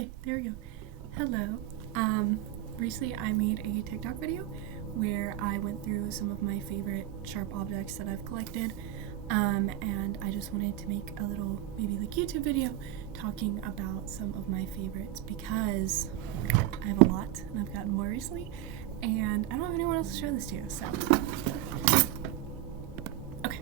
Okay, there we go. Hello. Recently I made a TikTok video where I went through some of my favorite sharp objects that I've collected, and I just wanted to make a little maybe like YouTube video talking about some of my favorites because I have a lot and I've gotten more recently and I don't have anyone else to show this to, so okay.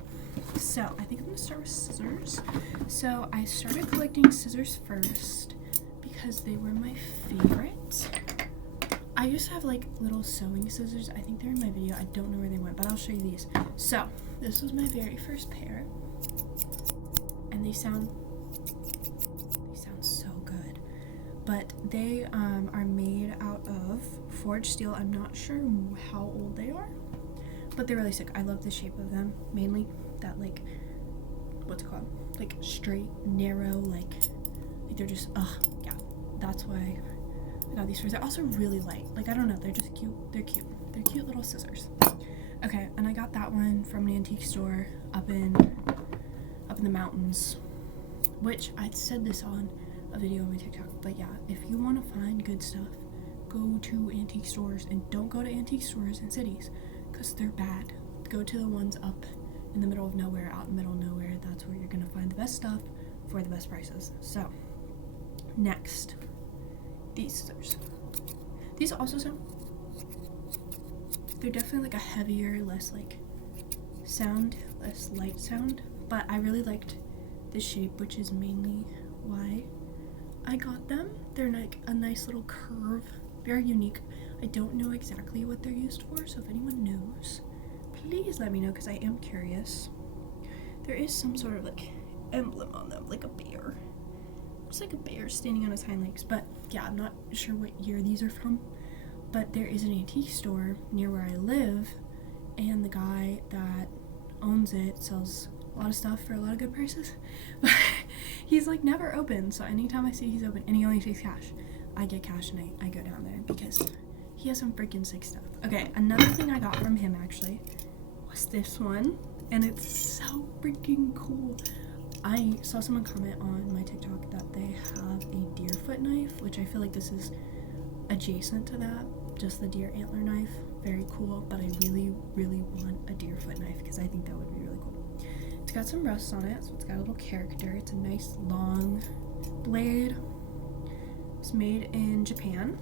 So I think I'm gonna start with scissors. So I started collecting scissors first because they were my favorite. I used to have like little sewing scissors. I think they're in my video. I don't know where they went, but I'll show you these. So this was my very first pair, and they sound so good. But they are made out of forged steel. I'm not sure how old they are, but they're really sick. I love the shape of them, mainly that like what's it called, like straight, narrow, like they're just yeah. That's why I got these first. They're also really light. Like, I don't know, they're just cute. They're cute. They're cute little scissors. Okay, and I got that one from an antique store up in the mountains, which I said this on a video on my TikTok. But yeah, if you want to find good stuff, go to antique stores, and don't go to antique stores in cities because they're bad. Go to the ones up in the middle of nowhere, out in the middle of nowhere. That's where you're gonna find the best stuff for the best prices. So next, these scissors. These also sound, they're definitely like a heavier, less like sound, less light sound, but I really liked the shape, which is mainly why I got them. They're like a nice little curve, very unique. I don't know exactly what they're used for, so if anyone knows, please let me know because I am curious. There is some sort of like emblem on them, like a bear. It's like a bear standing on his hind legs, but yeah, I'm not sure what year these are from, but there is an antique store near where I live, and the guy that owns it sells a lot of stuff for a lot of good prices, but he's like never open, so anytime I see he's open, and he only takes cash, I get cash and I go down there because he has some freaking sick stuff. Okay, another thing I got from him actually was this one, and it's so freaking cool. I saw someone comment on my TikTok that they have a deer foot knife, which I feel like this is adjacent to that, just the deer antler knife. Very cool, but I really, really want a deer foot knife because I think that would be really cool. It's got some rust on it, so it's got a little character. It's a nice long blade. It's made in Japan.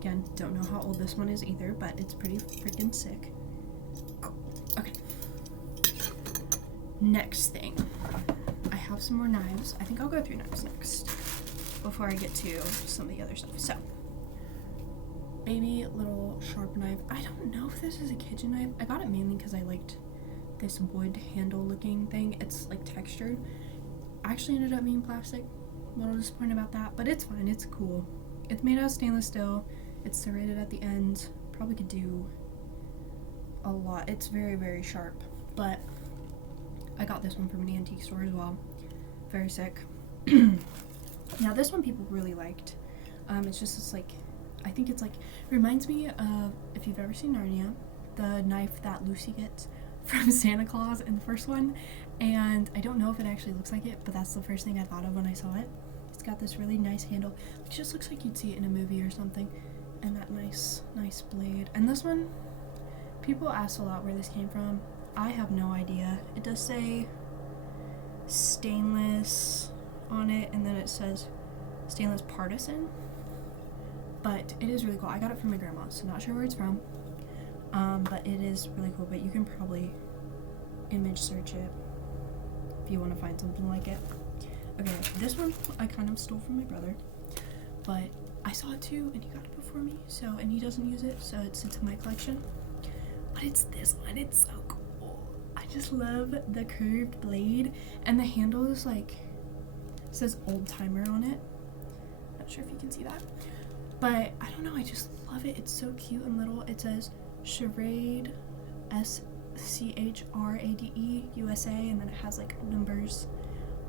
Again, don't know how old this one is either, but it's pretty freaking sick. Okay. Next thing, I have some more knives. I think I'll go through knives next before I get to some of the other stuff. So, baby little sharp knife. I don't know if this is a kitchen knife. I got it mainly because I liked this wood handle looking thing. It's like textured. Actually ended up being plastic. A little disappointed about that, but it's fine. It's cool. It's made out of stainless steel. It's serrated at the end. Probably could do a lot. It's very, very sharp, but I got this one from an antique store as well. Very sick. Now this one people really liked. It's just this like, I think it's like, reminds me of, if you've ever seen Narnia, the knife that Lucy gets from Santa Claus in the first one. And I don't know if it actually looks like it, but that's the first thing I thought of when I saw it. It's got this really nice handle. It just looks like you'd see it in a movie or something. And that nice blade. And this one, people ask a lot where this came from. I have no idea. It does say stainless on it, and then it says stainless partisan, but it is really cool. I got it from my grandma, so not sure where it's from, but it is really cool. But you can probably image search it if you want to find something like it. Okay, this one I kind of stole from my brother, but I saw it too, and he got it before me, so, and he doesn't use it, so it sits in my collection. But it's this one. It's so cool. I just love the curved blade, and the handle is like, it says old timer on it. Not sure if you can see that, but I don't know, I just love it. It's so cute and little. It says Charade, SCHRADE USA, and then it has like numbers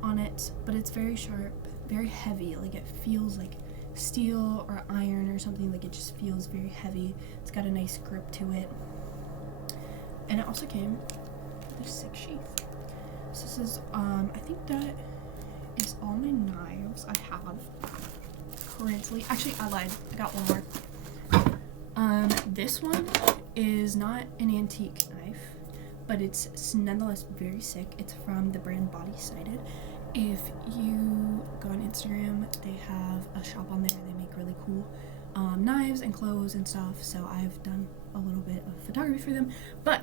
on it, but it's very sharp, very heavy. Like it feels like steel or iron or something. Like it just feels very heavy. It's got a nice grip to it. And it also came with a sick sheath. So this is, I think that is all my knives I have. currently, actually I lied, I got one more. This one is not an antique knife, but it's nonetheless very sick. It's from the brand Body Sided. If you go on Instagram, they have a shop on there. They make really cool knives and clothes and stuff, so I've done a little bit of photography for them. But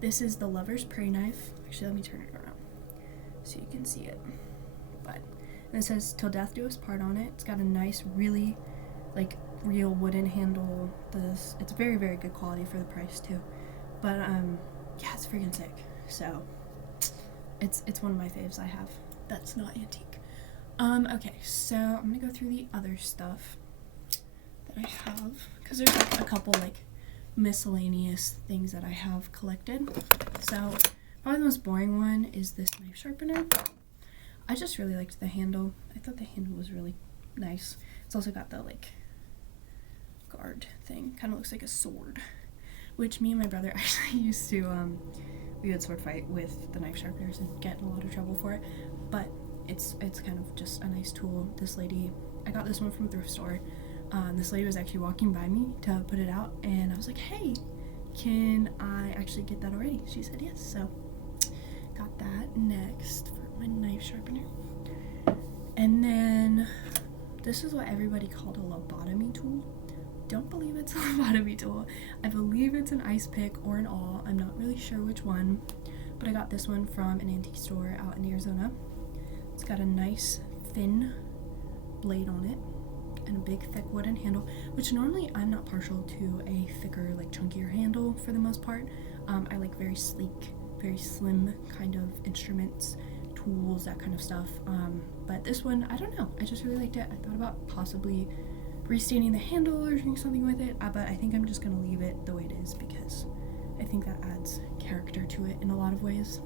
this is the Lover's Prey knife. Actually, let me turn it around so you can see it. But and it says "Till Death Do Us Part" on it. It's got a nice, really like real wooden handle. It's very, very good quality for the price too. But yeah, it's freaking sick. So it's one of my faves I have that's not antique. Okay, so I'm gonna go through the other stuff that I have, because there's like a couple like miscellaneous things that I have collected. So probably the most boring one is this knife sharpener. I just really liked the handle. I thought the handle was really nice. It's also got the like guard thing, kind of looks like a sword, which me and my brother actually used to we would sword fight with the knife sharpeners and get in a lot of trouble for it. But it's kind of just a nice tool. This lady, I got this one from a thrift store. This lady was actually walking by me to put it out, and I was like, hey, can I actually get that already? She said yes, so got that next for my knife sharpener. And then this is what everybody called a lobotomy tool. Don't believe it's a lobotomy tool. I believe it's an ice pick or an awl. I'm not really sure which one, but I got this one from an antique store out in Arizona. It's got a nice thin blade on it and a big thick wooden handle, which normally I'm not partial to a thicker, like chunkier handle for the most part. I like very sleek, very slim kind of instruments, tools, that kind of stuff. But this one, I don't know, I just really liked it. I thought about possibly restaining the handle or doing something with it, but I think I'm just gonna leave it the way it is because I think that adds character to it in a lot of ways.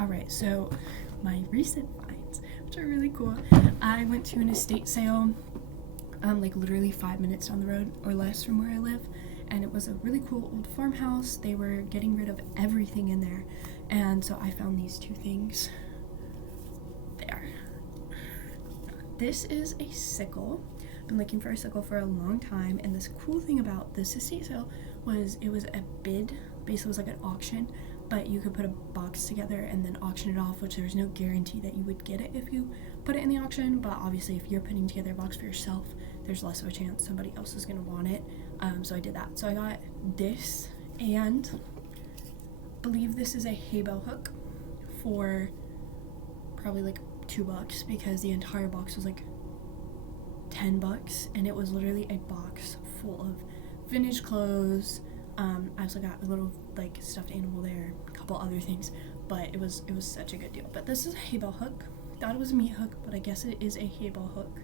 Alright, so my recent finds, which are really cool. I went to an estate sale like literally 5 minutes down the road or less from where I live, and it was a really cool old farmhouse. They were getting rid of everything in there, and so I found these two things there. This is a sickle. Been looking for a sickle for a long time, and this cool thing about this estate sale was it was a bid, basically it was like an auction, but you could put a box together and then auction it off, which there's no guarantee that you would get it if you put it in the auction, but obviously if you're putting together a box for yourself, there's less of a chance somebody else is going to want it. So I did that. So I got this, and I believe this is a hay bale hook for probably like $2 because the entire box was like $10, and it was literally a box full of vintage clothes. I also got a little like stuffed animal there, a couple other things, but it was such a good deal. But this is a hay bale hook. Thought it was a meat hook, but I guess it is a hay bale hook.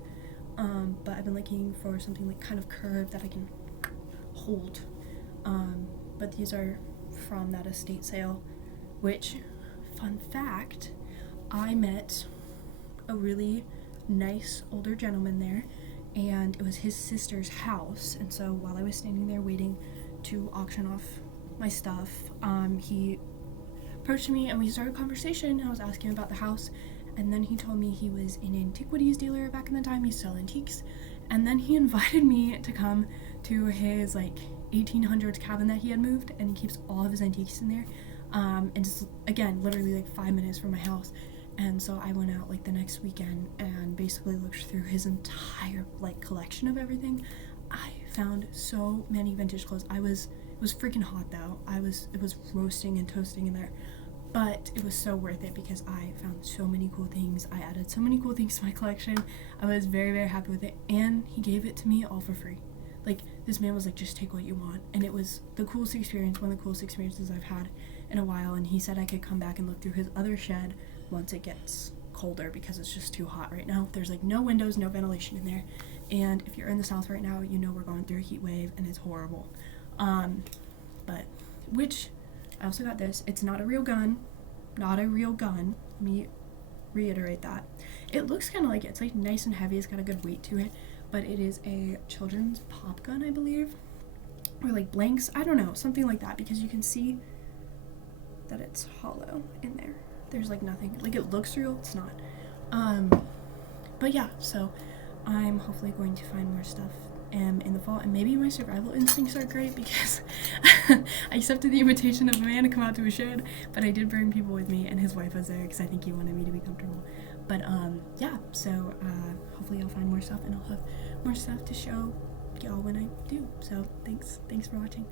But I've been looking for something like kind of curved that I can hold. But these are from that estate sale, which, fun fact, I met a really nice older gentleman there, and it was his sister's house. And so while I was standing there waiting to auction off my stuff, he approached me and we started a conversation. I was asking about the house, and then he told me he was an antiquities dealer back in the time. He sold antiques, and then he invited me to come to his like 1800s cabin that he had moved, and he keeps all of his antiques in there, and just again literally like 5 minutes from my house. And so I went out like the next weekend and basically looked through his entire like collection of everything. I found so many vintage clothes. It was freaking hot though. It was roasting and toasting in there, but it was so worth it because I found so many cool things. I added so many cool things to my collection. I was very, very happy with it, and he gave it to me all for free. Like, this man was like, just take what you want, and it was the coolest experience, one of the coolest experiences I've had in a while. And he said I could come back and look through his other shed once it gets colder because it's just too hot right now. There's like no windows, no ventilation in there, and if you're in the south right now, you know we're going through a heat wave and it's horrible. But which I also got this. It's not a real gun. Let me reiterate that. It looks kind of like it. It's like nice and heavy. It's got a good weight to it, but it is a children's pop gun, I believe, or like blanks. I don't know, something like that, because you can see that it's hollow in there. There's like nothing. Like, it looks real. It's not. But yeah. So I'm hopefully going to find more stuff in the fall, and maybe my survival instincts are great because I accepted the invitation of a man to come out to a shed, but I did bring people with me, and his wife was there because I think he wanted me to be comfortable. But yeah, so hopefully I'll find more stuff, and I'll have more stuff to show y'all when I do. So thanks for watching.